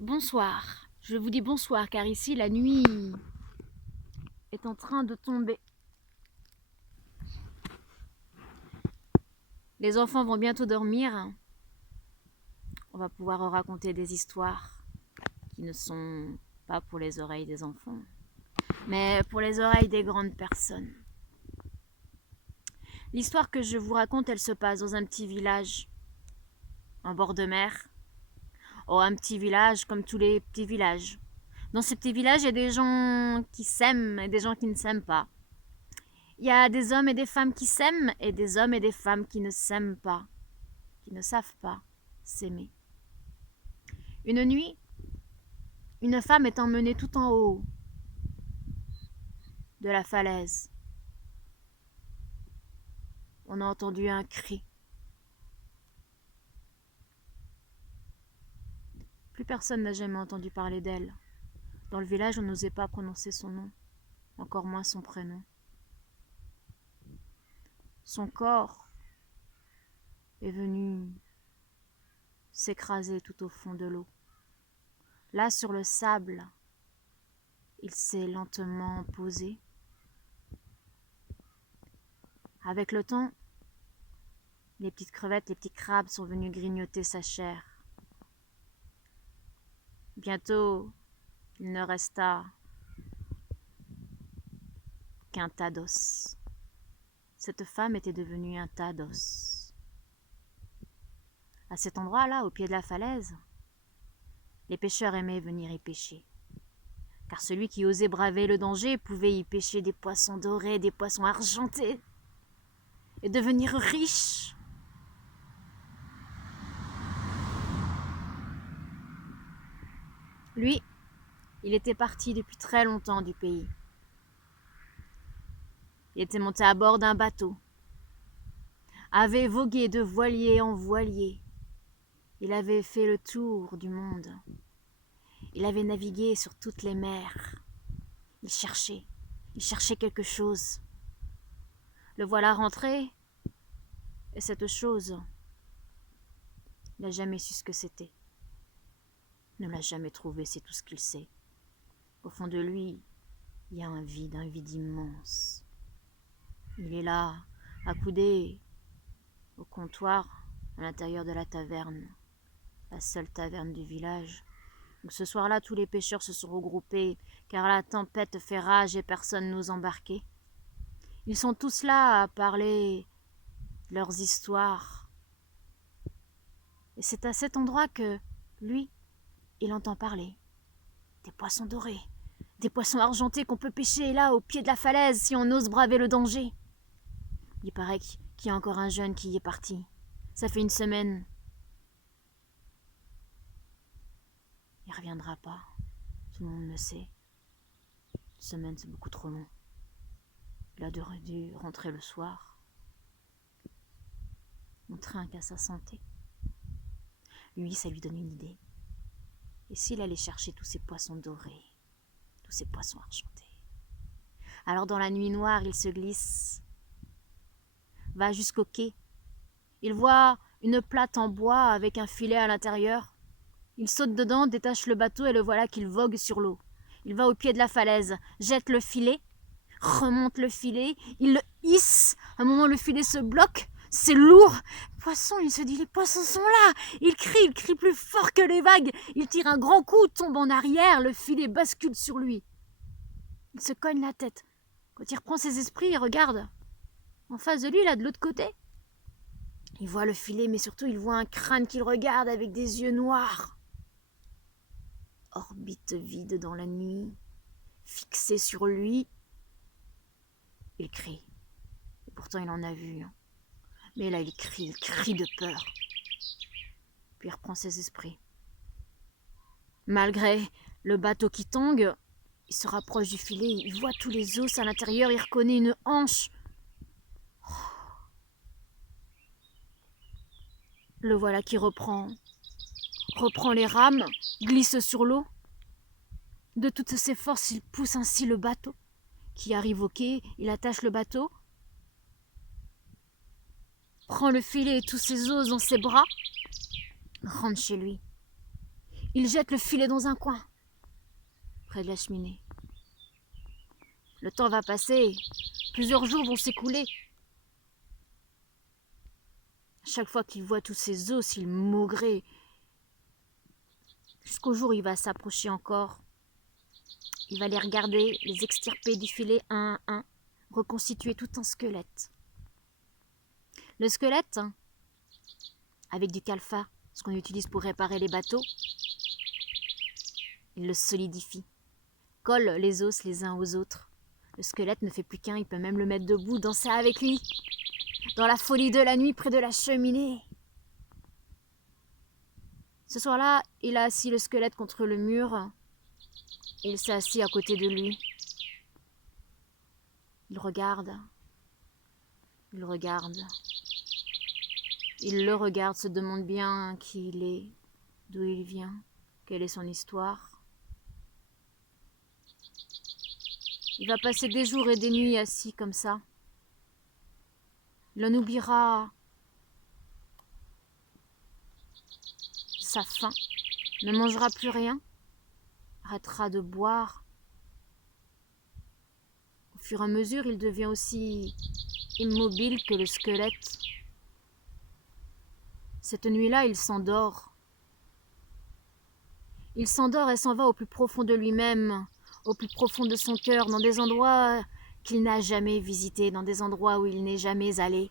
Bonsoir. Je vous dis bonsoir car ici la nuit est en train de tomber. Les enfants vont bientôt dormir. On va pouvoir raconter des histoires qui ne sont pas pour les oreilles des enfants, mais pour les oreilles des grandes personnes. L'histoire que je vous raconte, elle se passe dans un petit village en bord de mer. Oh, un petit village comme tous les petits villages. Dans ces petits villages, il y a des gens qui s'aiment et des gens qui ne s'aiment pas. Il y a des hommes et des femmes qui s'aiment et des hommes et des femmes qui ne s'aiment pas, qui ne savent pas s'aimer. Une nuit, une femme est emmenée tout en haut de la falaise. On a entendu un cri. Plus personne n'a jamais entendu parler d'elle. Dans le village, on n'osait pas prononcer son nom, encore moins son prénom. Son corps est venu s'écraser tout au fond de l'eau. Là, sur le sable, il s'est lentement posé. Avec le temps, les petites crevettes, les petits crabes sont venus grignoter sa chair. Bientôt, il ne resta qu'un tas d'os. Cette femme était devenue un tas d'os. À cet endroit-là, au pied de la falaise, les pêcheurs aimaient venir y pêcher. Car celui qui osait braver le danger pouvait y pêcher des poissons dorés, des poissons argentés, et devenir riche. Lui, il était parti depuis très longtemps du pays. Il était monté à bord d'un bateau, avait vogué de voilier en voilier. Il avait fait le tour du monde. Il avait navigué sur toutes les mers. Il cherchait quelque chose. Le voilà rentré, et cette chose, il n'a jamais su ce que c'était. Il ne l'a jamais trouvé, c'est tout ce qu'il sait. Au fond de lui, il y a un vide immense. Il est là, accoudé au comptoir, à l'intérieur de la taverne, la seule taverne du village. Donc ce soir-là, tous les pêcheurs se sont regroupés, car la tempête fait rage et personne n'ose embarquer. Ils sont tous là à parler leurs histoires. Et c'est à cet endroit que, lui, il entend parler. Des poissons dorés, des poissons argentés qu'on peut pêcher là, au pied de la falaise, si on ose braver le danger. Il paraît qu'il y a encore un jeune qui y est parti. Ça fait une semaine. Il ne reviendra pas. Tout le monde le sait. Une semaine, c'est beaucoup trop long. Il a dû rentrer le soir. On trinque à sa santé. Lui, ça lui donne une idée. Et s'il allait chercher tous ces poissons dorés, tous ces poissons argentés? Alors dans la nuit noire, il se glisse, va jusqu'au quai. Il voit une plate en bois avec un filet à l'intérieur. Il saute dedans, détache le bateau et le voilà qu'il vogue sur l'eau. Il va au pied de la falaise, jette le filet, remonte le filet, il le hisse. À un moment, le filet se bloque. C'est lourd. Poisson, il se dit, les poissons sont là. Il crie plus fort que les vagues. Il tire un grand coup, tombe en arrière, le filet bascule sur lui. Il se cogne la tête. Quand il reprend ses esprits, il regarde. En face de lui, là, de l'autre côté, il voit le filet, mais surtout, il voit un crâne qui le regarde avec des yeux noirs. Orbite vide dans la nuit, fixé sur lui. Il crie. Et pourtant, il en a vu. Mais là, il crie de peur. Puis il reprend ses esprits. Malgré le bateau qui tangue, il se rapproche du filet, il voit tous les os à l'intérieur, il reconnaît une hanche. Le voilà qui reprend les rames, glisse sur l'eau. De toutes ses forces, il pousse ainsi le bateau, qui arrive au quai, il attache le bateau, prend le filet et tous ses os dans ses bras, rentre chez lui. Il jette le filet dans un coin, près de la cheminée. Le temps va passer, plusieurs jours vont s'écouler. Chaque fois qu'il voit tous ces os, il maugrait. Jusqu'au jour où il va s'approcher encore. Il va les regarder, les extirper du filet un à un, reconstituer tout un squelette. Le squelette, avec du calfa, ce qu'on utilise pour réparer les bateaux, il le solidifie, colle les os les uns aux autres. Le squelette ne fait plus qu'un, il peut même le mettre debout, danser avec lui, dans la folie de la nuit près de la cheminée. Ce soir-là, il a assis le squelette contre le mur. Il s'est assis à côté de lui. Il regarde. Il regarde. Il le regarde, se demande bien qui il est, d'où il vient, quelle est son histoire. Il va passer des jours et des nuits assis comme ça. Il en oubliera sa faim, ne mangera plus rien, arrêtera de boire. Au fur et à mesure, il devient aussi immobile que le squelette. Cette nuit-là, il s'endort. Il s'endort et s'en va au plus profond de lui-même, au plus profond de son cœur, dans des endroits qu'il n'a jamais visités, dans des endroits où il n'est jamais allé.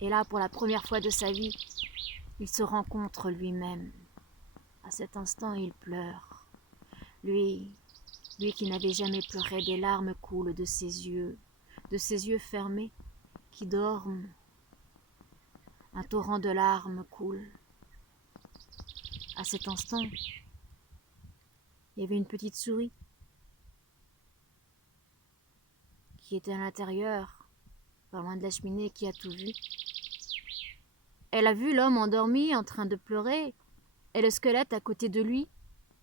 Et là, pour la première fois de sa vie, il se rencontre lui-même. À cet instant, il pleure. Lui qui n'avait jamais pleuré, des larmes coulent de ses yeux fermés qui dorment. Un torrent de larmes coule. À cet instant, il y avait une petite souris qui était à l'intérieur, pas loin de la cheminée, qui a tout vu. Elle a vu l'homme endormi en train de pleurer et le squelette à côté de lui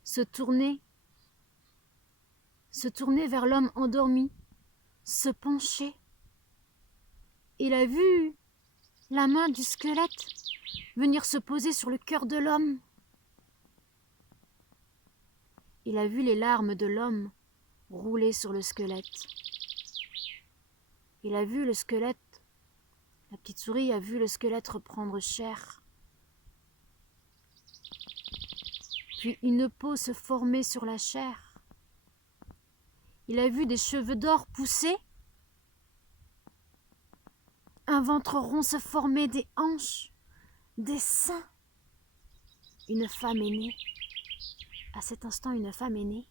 se tourner vers l'homme endormi, se pencher. Il a vu la main du squelette venir se poser sur le cœur de l'homme. Il a vu les larmes de l'homme rouler sur le squelette. Il a vu le squelette, la petite souris a vu le squelette reprendre chair. Puis une peau se former sur la chair. Il a vu des cheveux d'or pousser, un ventre rond se former, des hanches, des seins. Une femme est née. À cet instant, une femme est née.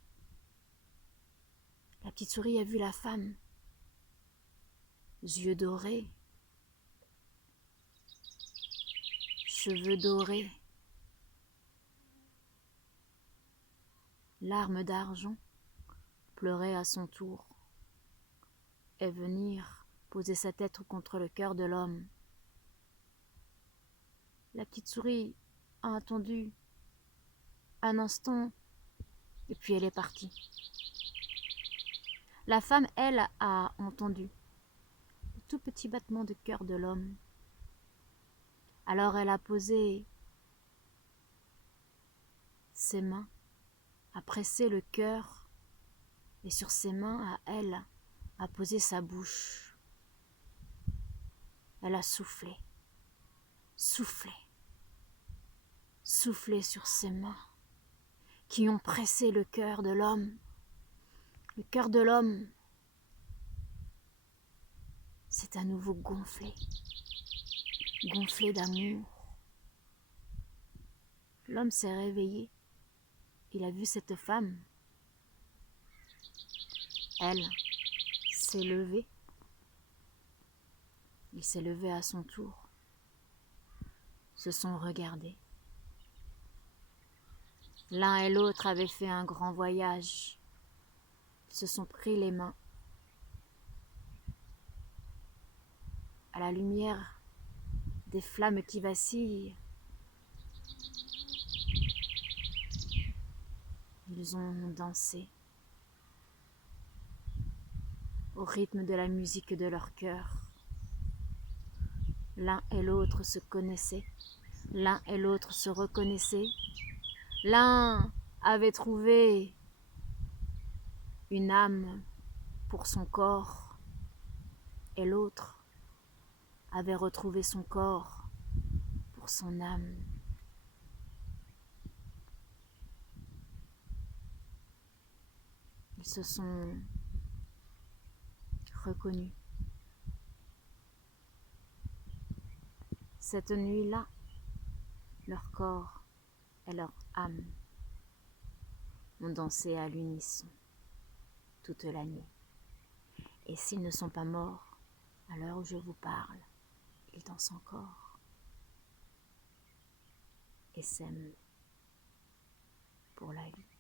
La petite souris a vu la femme. Yeux dorés, cheveux dorés, larmes d'argent, pleurait à son tour, et venir poser sa tête contre le cœur de l'homme. La petite souris a attendu un instant, et puis elle est partie. La femme, elle, a entendu le tout petit battement de cœur de l'homme. Alors elle a posé ses mains, a pressé le cœur, et sur ses mains, à elle, a posé sa bouche. Elle a soufflé, soufflé, soufflé sur ses mains, qui ont pressé le cœur de l'homme. Le cœur de l'homme s'est à nouveau gonflé, gonflé d'amour. L'homme s'est réveillé. Il a vu cette femme. Elle s'est levée. Il s'est levé à son tour. Se sont regardés. L'un et l'autre avaient fait un grand voyage. Ils se sont pris les mains. À la lumière des flammes qui vacillent, ils ont dansé au rythme de la musique de leur cœur. L'un et l'autre se connaissaient, l'un et l'autre se reconnaissaient, L'un avait trouvé une âme pour son corps, et l'autre avait retrouvé son corps pour son âme. Ils se sont reconnus. Cette nuit-là, leur corps et leur âme ont dansé à l'unisson toute la nuit. Et s'ils ne sont pas morts, à l'heure où je vous parle, ils dansent encore et s'aiment pour la vie.